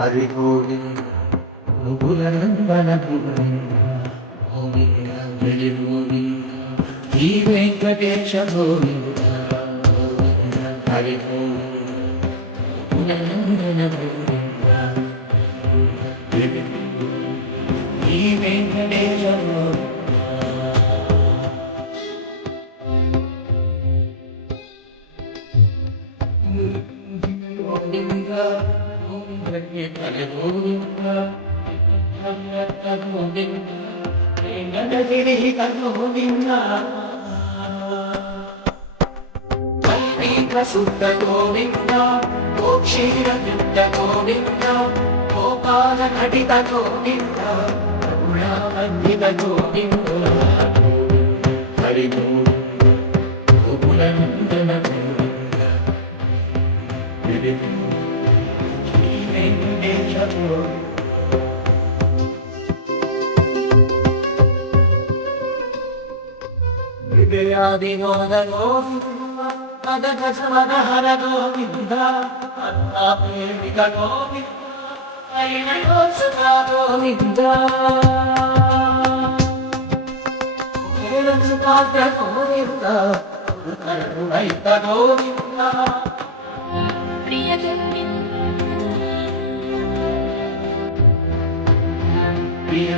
హరి గోవింద గోకులనందన గోవింద గోవింద హరి గోవింద శ్రీ వెంకటేశ గోవింద గోవింద హరి గోవింద గోకులనందన గోవింద శ్రీ వెంకటేశ గోవింద శుద్ధ గోవింద గోక్షీరయుక్త గోవింద గోపాల ఘటిత గోవింద కరుణాబంధిత గోవింద హరి గోవింద గోకులనందన గోవింద శ్రీ వెంకటేశ గోవింద విజయాదిగోద గోవింద మదగజమదహర గోవింద అత్తాప్రేమిక గోవింద ఐనయోసుత గోవింద వేదసుపాత్ర గోవింద కరుణైత గోవింద ప్రియ గోవింద ప్రియ